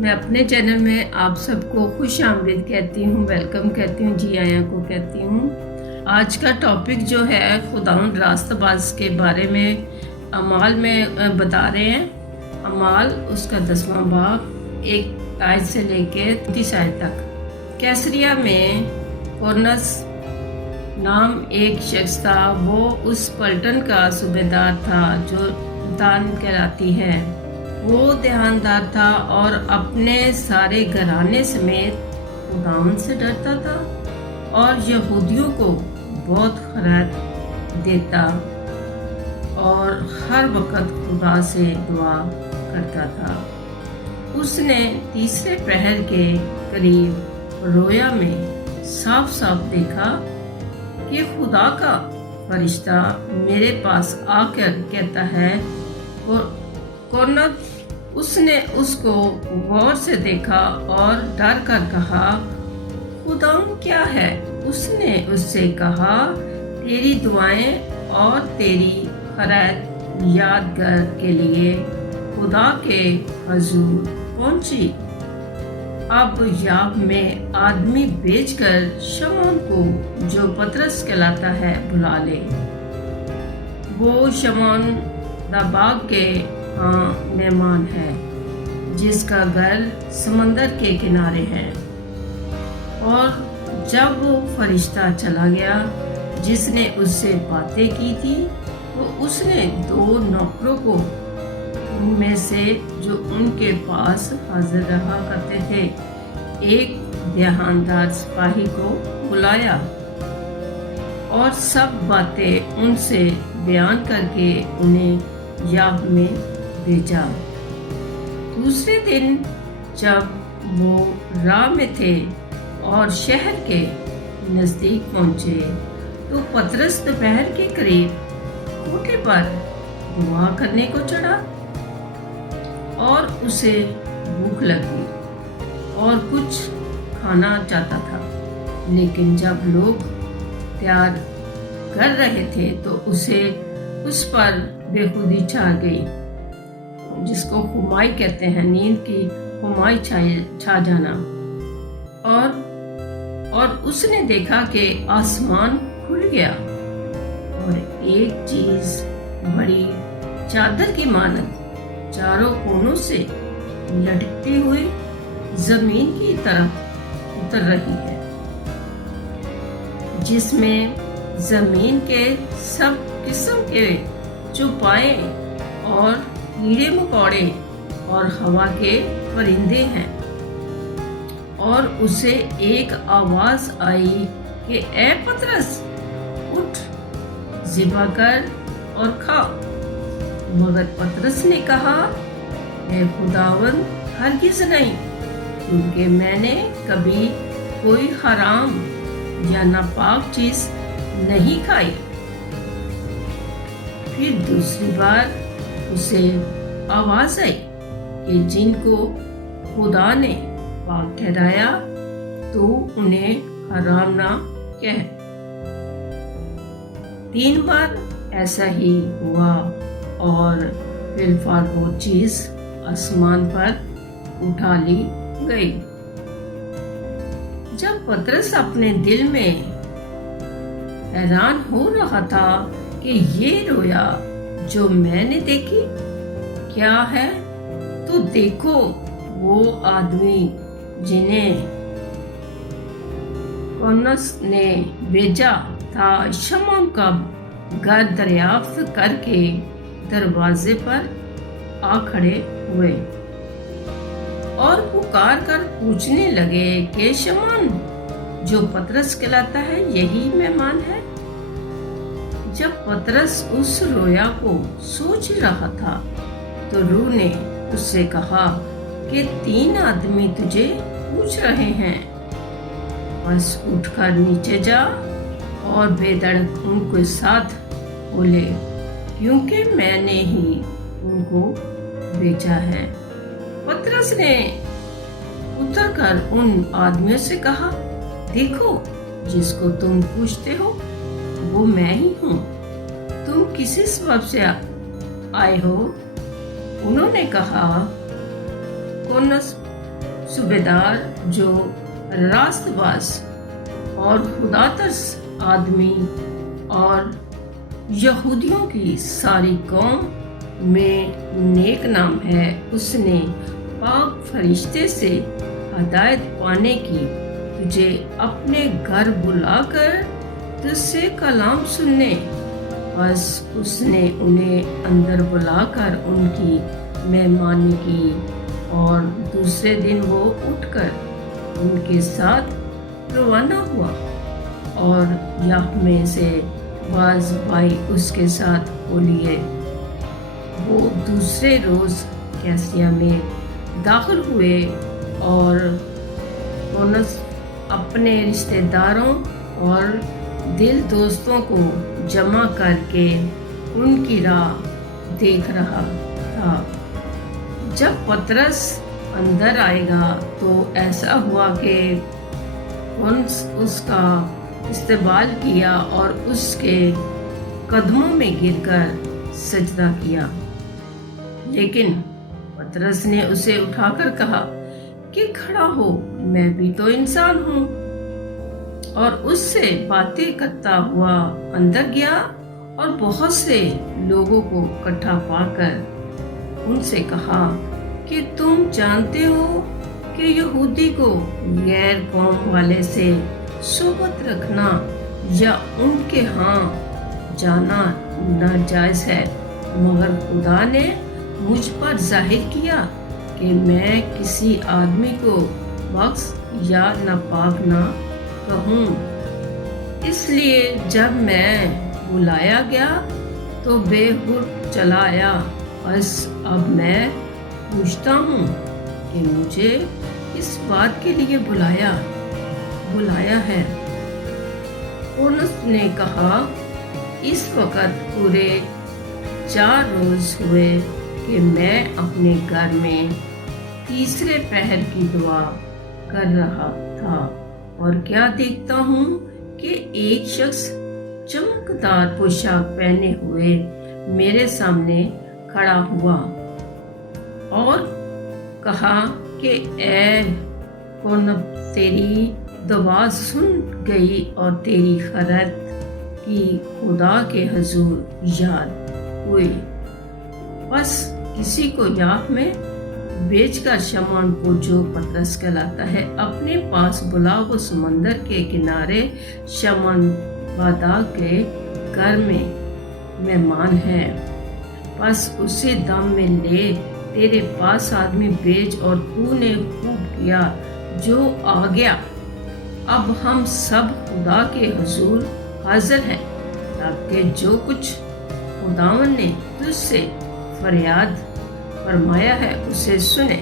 میں اپنے چینل میں آپ سب کو خوش آمدید کہتی ہوں، ویلکم کہتی ہوں، جی آیا کو کہتی ہوں۔ آج کا ٹاپک جو ہے خداوند راست باز کے بارے میں اعمال میں بتا رہے ہیں۔ اعمال اس کا 10واں باب 1 آیت سے لے کے 30 آیت تک۔ کیسریا میں کورنس نام ایک شخص تھا، وہ اس پلٹن کا صوبیدار تھا جو دان کہلاتی ہے۔ وہ دیانتدار تھا اور اپنے سارے گھرانے سمیت خداوند سے ڈرتا تھا اور یہودیوں کو بہت خیرات دیتا اور ہر وقت خدا سے دعا کرتا تھا۔ اس نے تیسرے پہر کے قریب رویا میں صاف صاف دیکھا کہ خدا کا فرشتہ میرے پاس آ کر کہتا ہے، کورنس۔ اس نے اس کو غور سے دیکھا اور ڈر کر کہا، خداوند کیا ہے؟ اس نے اس سے کہا، تیری دعائیں اور تیری خیرات یادگار کے لیے خدا کے حضور پہنچی۔ اب یاف میں آدمی بھیج کر شمعون کو جو پطرس کہلاتا ہے بلا لے۔ وہ شمعون دباغ کے ہاں مہمان ہے، جس کا گھر سمندر کے کنارے ہے۔ اور جب وہ فرشتہ چلا گیا جس نے اس سے باتیں کی تھی، تو اس نے 2 نوکروں کو ان میں سے جو ان کے پاس حاضر رہا کرتے تھے، ایک دیانتدار سپاہی کو بلایا اور سب باتیں ان سے بیان کر کے انہیں یاف میں بھیجا۔ دوسرے دن جب وہ راہ میں تھے اور شہر کے نزدیک پہنچے، تو پطرس دوپہر کے قریب کوٹھے پر دعا کرنے کو چڑھا اور اسے بھوک لگی اور کچھ کھانا چاہتا تھا۔ لیکن جب لوگ تیار کر رہے تھے تو اسے اس پر بے خودی چھا گئی، جس کو خمائی کہتے ہیں، نیند کی خمائی چھا جانا۔ اور اس نے دیکھا کہ آسمان کھل گیا اور ایک چیز بڑی چادر کی مانند چاروں کونوں سے لٹکتی ہوئی زمین کی طرف اتر رہی ہے، جس میں زمین کے سب قسم کے چوپائے اور کیڑے مکوڑے اور ہوا کے پرندے ہیں۔ اور اسے ایک آواز آئی کہ اے پطرس، اٹھ، ذبح کر اور کھا۔ مگر پطرس نے کہا، اے خداوند، ہرگز نہیں، کیونکہ میں نے کبھی کوئی حرام یا ناپاک چیز نہیں کھائی۔ پھر دوسری بار اسے آواز آئی کہ جن کو خدا نے پاک ٹھہرایا تو انہیں حرام نہ کہہ۔ 3 بار ایسا ہی ہوا اور فی الفار وہ چیز آسمان پر اٹھا لی گئی۔ جب پطرس اپنے دل میں حیران ہو رہا تھا کہ یہ رویا جو میں نے دیکھی کیا ہے، تو دیکھو وہ آدمی جنہیں کورنس نے بھیجا تھا شمعون کا گھر دریافت کر کے دروازے پر آ کھڑے ہوئے اور پکار کر پوچھنے لگے کہ شمعون جو پطرس کہلاتا ہے یہی مہمان ہے؟ جب پطرس اس رویا کو سوچ رہا تھا تو روح نے اس سے کہا کہ 3 آدمی تجھے پوچھ رہے ہیں، بس اٹھ کر نیچے جا اور بے دھڑک ان کے ساتھ بولے، کیونکہ میں نے ہی ان کو بھیجا ہے۔ پطرس نے اتر کر ان آدمیوں سے کہا، دیکھو، جس کو تم پوچھتے ہو وہ میں ہی ہوں۔ تم کسی سبب سے آئے ہو؟ انہوں نے کہا، کورنس सूबेदार जो रास्तबाज और खुदा तर्स आदमी और यहूदियों की सारी कौम में नेक नाम है, उसने पाक फरिश्ते से हदायत पाने की तुझे अपने घर बुलाकर तुझसे कलाम सुनने। बस उसने उन्हें अंदर बुलाकर उनकी मेहमानी की और दूसरे दिन वो उठकर उनके साथ रवाना हुआ और याह में से बाज भाई उसके साथ हो लिए। वो दूसरे रोज़ कैसिया में दाखिल हुए और पौलुस अपने रिश्तेदारों और दिल दोस्तों को जमा करके उनकी राह देख रहा था। जब पतरस अंदर आएगा तो ऐसा हुआ कि पौलुस उसका इस्तकबाल किया और उसके कदमों में गिरकर सजदा किया। लेकिन पतरस ने उसे उठाकर कहा कि खड़ा हो, मैं भी तो इंसान हूँ। और उससे बातें करता हुआ अंदर गया और बहुत से लोगों को इकट्ठा पाकर उनसे कहा कि तुम जानते हो कि यहूदी को गैर कौम वाले से सोबत रखना या उनके यहाँ जाना नाजायज है, मगर खुदा ने मुझ पर जाहिर किया कि मैं किसी आदमी को बख्श या नापाक ना कहूँ। इसलिए जब मैं बुलाया गया तो बेहुद चला आया। बस अब मैं पूछता हूँ कि मुझे इस बात के लिए बुलाया है। पौलुस ने कहा, इस वक्त पूरे 4 रोज हुए कि मैं अपने घर में तीसरे पहर की दुआ कर रहा था और क्या देखता हूँ कि एक शख्स चमकदार पोशाक पहने हुए मेरे सामने खड़ा हुआ और कहा कि ए कौनब, तेरी दुआ सुन गई और तेरी खैरत की खुदा के हुजूर याद हुई। बस किसी को याह में बेचकर शमौन को, जो पतरस कहलाता है, अपने पास बुला। वो समंदर के किनारे शमौन बादा के घर में मेहमान है। बस उसी दम में ले, तेरे पास आदमी भेज और तूने खूब किया जो आ गया। अब हम सब खुदा के हुजूर हाजिर हैं ताकि जो कुछ खुदावन ने तुझसे फरियाद फरमाया है उसे सुने।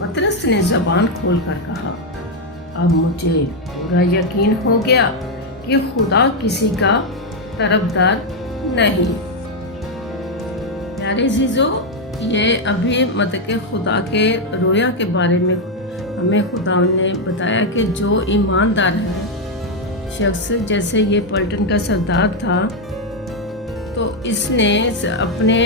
पतरस ने जबान खोलकर कहा, अब मुझे पूरा यकीन हो गया कि खुदा किसी का तरफदार नहीं। प्यारे जीजो, ये अभी मतलब के खुदा के रोया के बारे में हमें खुदा ने बताया कि जो ईमानदार है शख्स, जैसे ये पलटन का सरदार था, तो इसने अपने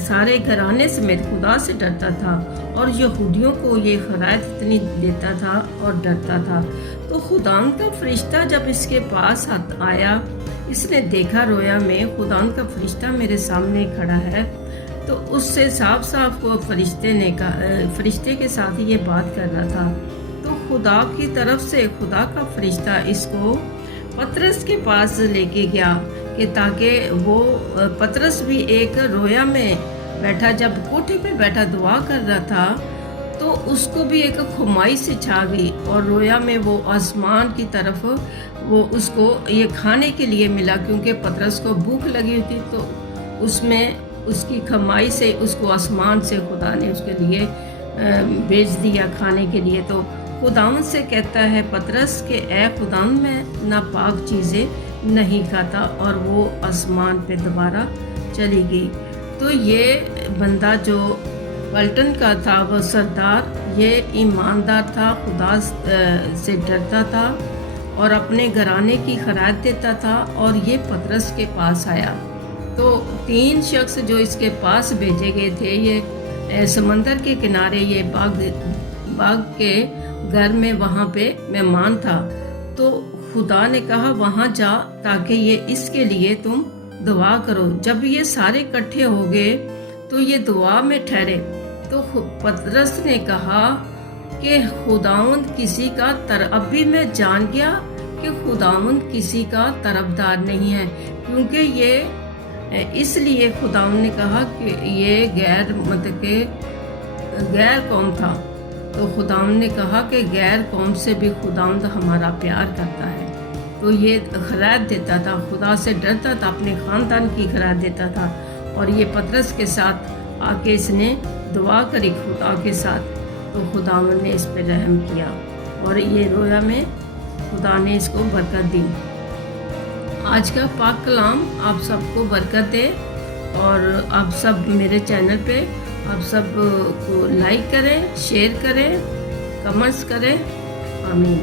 सारे घराने समेत खुदा से डरता था और यहूदियों को ये खरायत इतनी देता था और डरता था। तो खुदान का फरिश्ता जब इसके पास आया, इसने देखा रोया में खुदान का फरिश्ता मेरे सामने खड़ा है, तो उससे साफ साफ वो फरिश्ते के साथ ये बात कर रहा था। तो खुदा की तरफ से खुदा का फरिश्ता इसको पतरस के पास लेके गया कि ताकि वो पतरस भी एक रोया में बैठा, जब कोठे पे बैठा दुआ कर रहा था, तो उसको भी एक खुमाई से छा गई और रोया में वो आसमान की तरफ वो उसको ये खाने के लिए मिला, क्योंकि पतरस को भूख लगी हुई थी। तो उसमें उसकी खमाई से उसको आसमान से खुदा ने उसके लिए भेज दिया खाने के लिए। तो खुदावन से कहता है पतरस के ए खुदावन, मैं नापाक चीज़ें नहीं खाता, और वो आसमान पे दोबारा चली गई। तो ये बंदा जो पलटन का था, वो सरदार, ये ईमानदार था, खुदा से डरता था और अपने घराने की खैरात देता था। और ये पतरस के पास आया। तो 3 शख्स जो इसके पास भेजे गए थे, ये समंदर के किनारे ये बाग के घर में वहाँ पे मेहमान था। तो खुदा ने कहा वहाँ जा ताकि ये इसके लिए तुम दुआ करो। जब ये सारे इकट्ठे हो गए तो ये दुआ में ठहरे। तो पतरस ने कहा कि खुदावंद किसी का अब भी मैं जान गया कि खुदावंद किसी का तरफदार नहीं है, क्योंकि ये इसलिए खुदावंद ने कहा कि ये गैर कौम था। तो खुदावंद ने कहा कि गैर कौम से भी खुदावंद हमारा प्यार करता है। तो ये खैरात देता था, खुदा से डरता था, अपने ख़ानदान की खैरात देता था। और ये पतरस के साथ आके इसने दुआ करी खुदा के साथ, तो खुदावंद ने इस पर रहम किया और ये रोया में खुदा ने इसको बरकत दी। आज का पाक कलाम आप सबको बरकत दे और आप सब मेरे चैनल पे आप सब को लाइक करें, शेयर करें, कमेंट्स करें। आमीन।